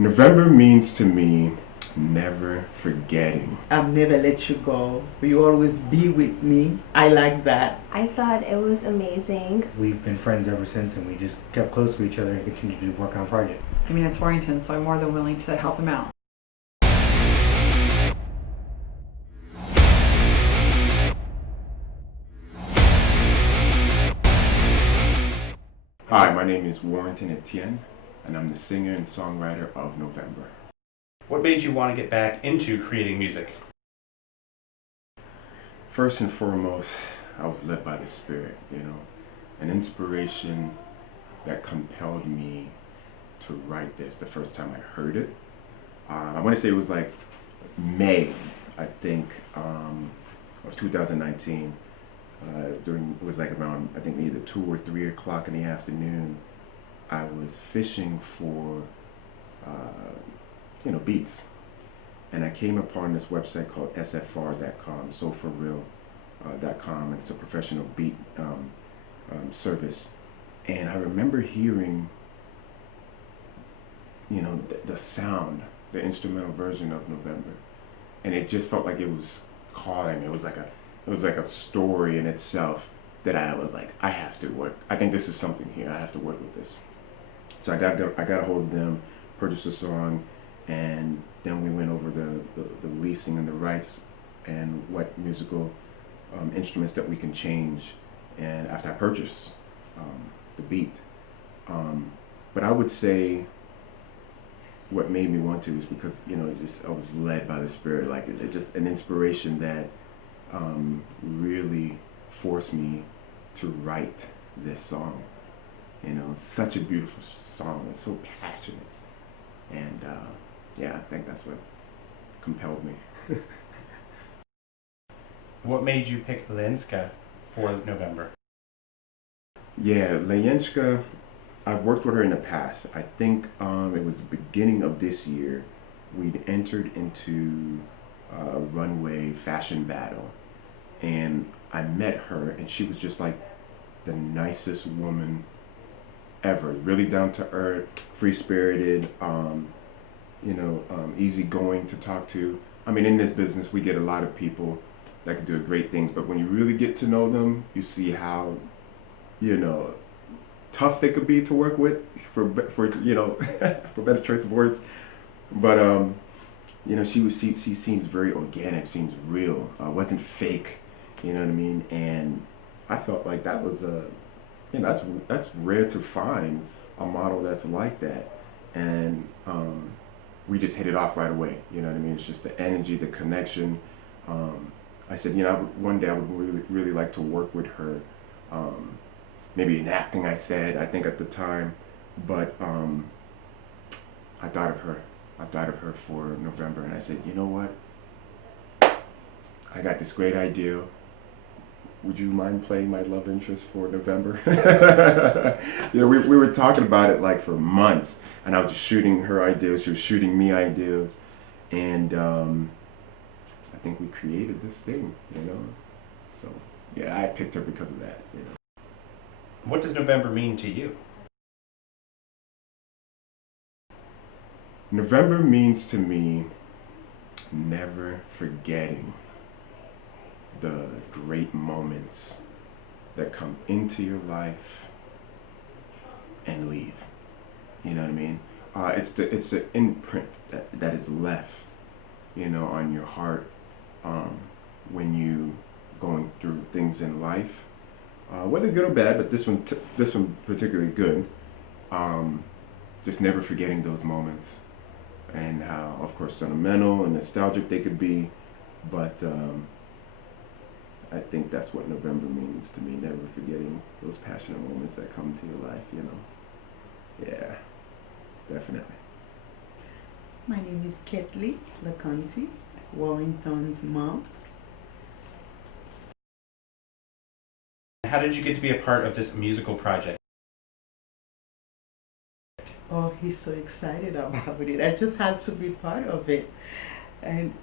November means to me never forgetting. I've never let you go. You always be with me. I like that. I thought it was amazing. We've been friends ever since, and we just kept close to each other and continued to work on projects. I mean, it's Warrington, so I'm more than willing to help him out. Hi, my name is Warrington Etienne, and I'm the singer and songwriter of November. What made you want to get back into creating music? First and foremost, I was led by the Spirit, an inspiration that compelled me to write this the first time I heard it. I want to say it was like May, I think, of 2019. It was like around, I think, either 2 or 3 o'clock in the afternoon. I was fishing for, beats. And I came upon this website called sfr.com, soforreal.com, and it's a professional beat service. And I remember hearing, the sound, the instrumental version of November. And it just felt like it was calling. It was like a story in itself that I was like, I have to work. I think this is something here. I have to work with this. So I got a hold of them, purchased a song, and then we went over the leasing and the rights and what musical instruments that we can change. And after I purchased the beat, but I would say what made me want to is because I was led by the Spirit, like it just an inspiration that really forced me to write this song. It's such a beautiful song. It's so passionate, and I think that's what compelled me. What made you pick Leyensshka for November? Yeah, Leyensshka, I've worked with her in the past. I think it was the beginning of this year. We'd entered into a runway fashion battle, and I met her, and she was just like the nicest woman ever. Really down to earth, free spirited, easygoing to talk to. I mean, in this business, we get a lot of people that can do great things, but when you really get to know them, you see how, tough they could be to work with, for for better choice of words. But she seems very organic, seems real, wasn't fake. You know what I mean? And I felt like that was that's rare to find a model that's like that. And we just hit it off right away. You know what I mean? It's just the energy, the connection. I said, one day I would really, really like to work with her. Maybe in acting, I said, I think at the time, but I thought of her. I thought of her for November, and I said, you know what? I got this great idea. Would you mind playing my love interest for November? We were talking about it like for months, and I was just shooting her ideas. She was shooting me ideas, and I think we created this thing, So yeah, I picked her because of that. What does November mean to you? November means to me never forgetting the great moments that come into your life and leave. You know what I mean? It's an imprint that is left, on your heart when you going through things in life, whether good or bad. But this one particularly good. Just never forgetting those moments, and how, of course, sentimental and nostalgic they could be, but I think that's what November means to me, never forgetting those passionate moments that come to your life, Yeah, definitely. My name is Ketly, Leconte, Waltons Mom. How did you get to be a part of this musical project? Oh, he's so excited about it. I just had to be part of it. And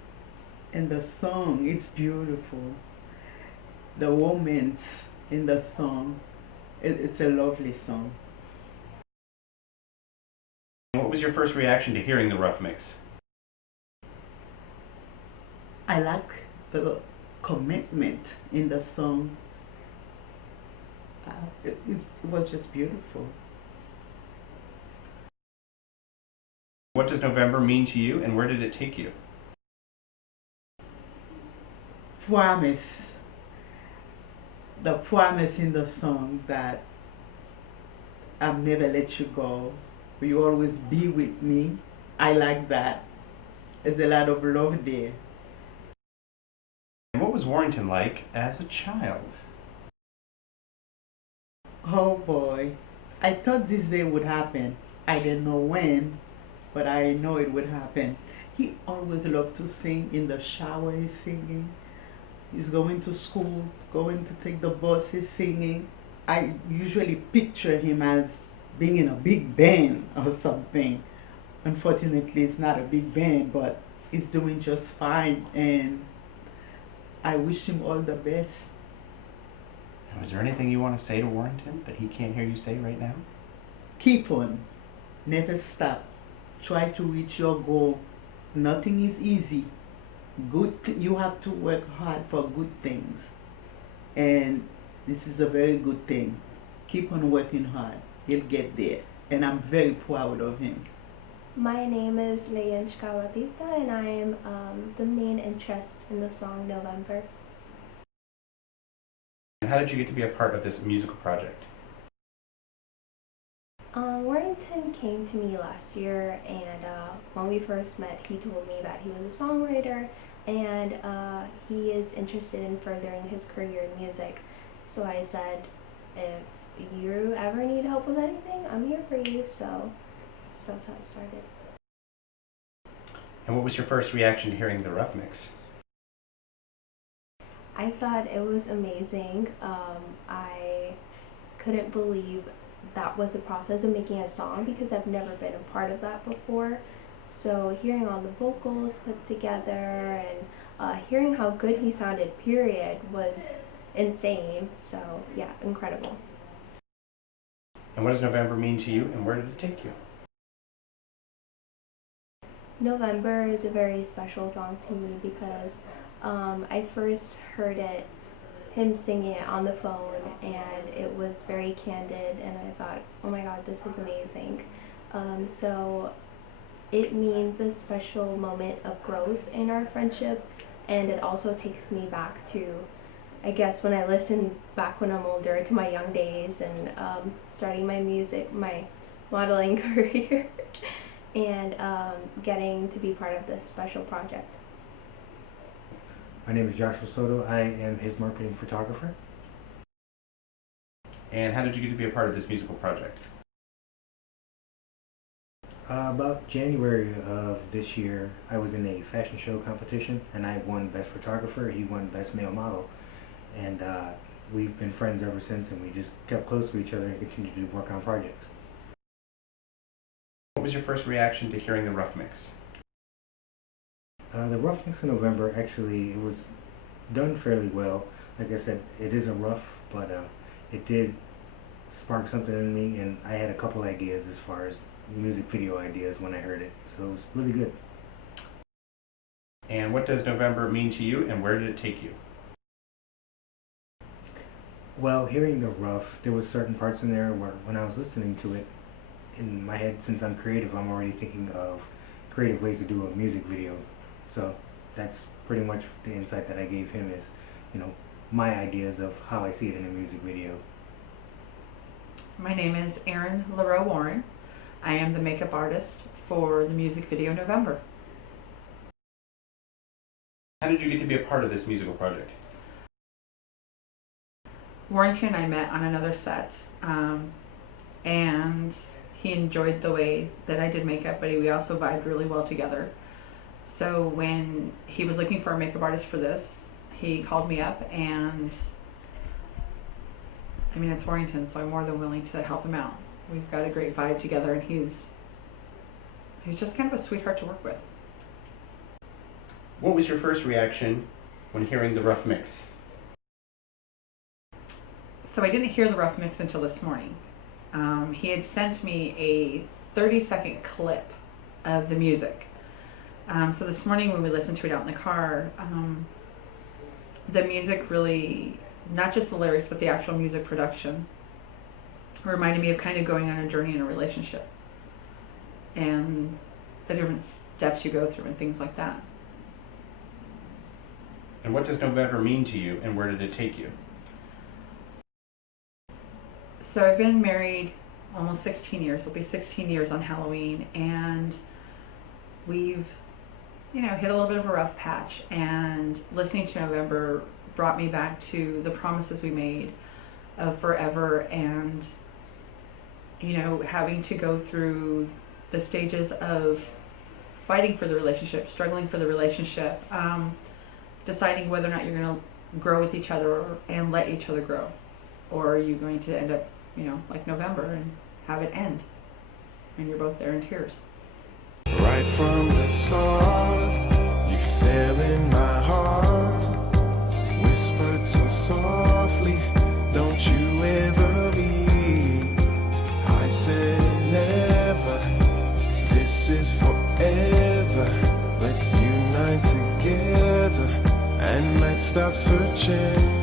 the song, it's beautiful. The moments in the song, it's a lovely song. What was your first reaction to hearing the rough mix? I like the commitment in the song. It was just beautiful. What does November mean to you, and where did it take you? Promise. The promise in the song that I'll never let you go. You always be with me. I like that. There's a lot of love there. And what was Warrington like as a child? Oh boy. I thought this day would happen. I didn't know when, but I know it would happen. He always loved to sing. In the shower, he's singing. He's going to school, going to take the bus, he's singing. I usually picture him as being in a big band or something. Unfortunately, it's not a big band, but he's doing just fine, and I wish him all the best. Is there anything you want to say to Warrington that he can't hear you say right now? Keep on. Never stop. Try to reach your goal. Nothing is easy. You have to work hard for good things. And this is a very good thing. Keep on working hard. He'll get there. And I'm very proud of him. My name is Leyensshka Batista, and I am the main interest in the song November. And how did you get to be a part of this musical project? Warrington came to me last year, and when we first met, he told me that he was a songwriter, and he is interested in furthering his career in music. So I said, if you ever need help with anything, I'm here for you. So that's how it started. And what was your first reaction to hearing the rough mix? I thought it was amazing. I couldn't believe that was the process of making a song because I've never been a part of that before. So hearing all the vocals put together and hearing how good he sounded, period, was insane. So yeah, incredible. And what does November mean to you, and where did it take you? November is a very special song to me because I first heard him singing it on the phone, and it was very candid, and I thought, oh my god, this is amazing. So it means a special moment of growth in our friendship, and it also takes me back to, I guess, when I listen back when I'm older, to my young days and starting my modeling career and getting to be part of this special project. My name is Joshua Soto. I am his marketing photographer. And how did you get to be a part of this musical project? About January of this year, I was in a fashion show competition, and I won Best Photographer. He won Best Male Model. And we've been friends ever since, and we just kept close to each other and continued to work on projects. What was your first reaction to hearing the rough mix? The rough mix in November, actually, it was done fairly well. Like I said, it is a rough, but it did spark something in me, and I had a couple ideas as far as music video ideas when I heard it, so it was really good. And what does November mean to you, and where did it take you? Well, hearing the rough, there was certain parts in there where when I was listening to it, in my head, since I'm creative, I'm already thinking of creative ways to do a music video. So that's pretty much the insight that I gave him is, my ideas of how I see it in a music video. My name is Erin, LaRoeWarren. I am the makeup artist for the music video November. How did you get to be a part of this musical project? Warrington and I met on another set, and he enjoyed the way that I did makeup, but we also vibed really well together. So when he was looking for a makeup artist for this, he called me up, and it's Warrington, so I'm more than willing to help him out. We've got a great vibe together, and he's just kind of a sweetheart to work with. What was your first reaction when hearing the rough mix? So I didn't hear the rough mix until this morning. He had sent me a 30-second clip of the music. So this morning when we listened to it out in the car, the music really, not just the lyrics, but the actual music production, reminded me of kind of going on a journey in a relationship and the different steps you go through and things like that. And what does November mean to you, and where did it take you? So I've been married almost 16 years. It'll be 16 years on Halloween, and we've, hit a little bit of a rough patch. And listening to November brought me back to the promises we made of forever, and having to go through the stages of fighting for the relationship, struggling for the relationship, deciding whether or not you're going to grow with each other and let each other grow, or are you going to end up, like November, and have it end, and you're both there in tears. Right from the start, you fell in my heart, whispered so softly, don't you ever leave. I said never, this is forever, let's unite together, and let's stop searching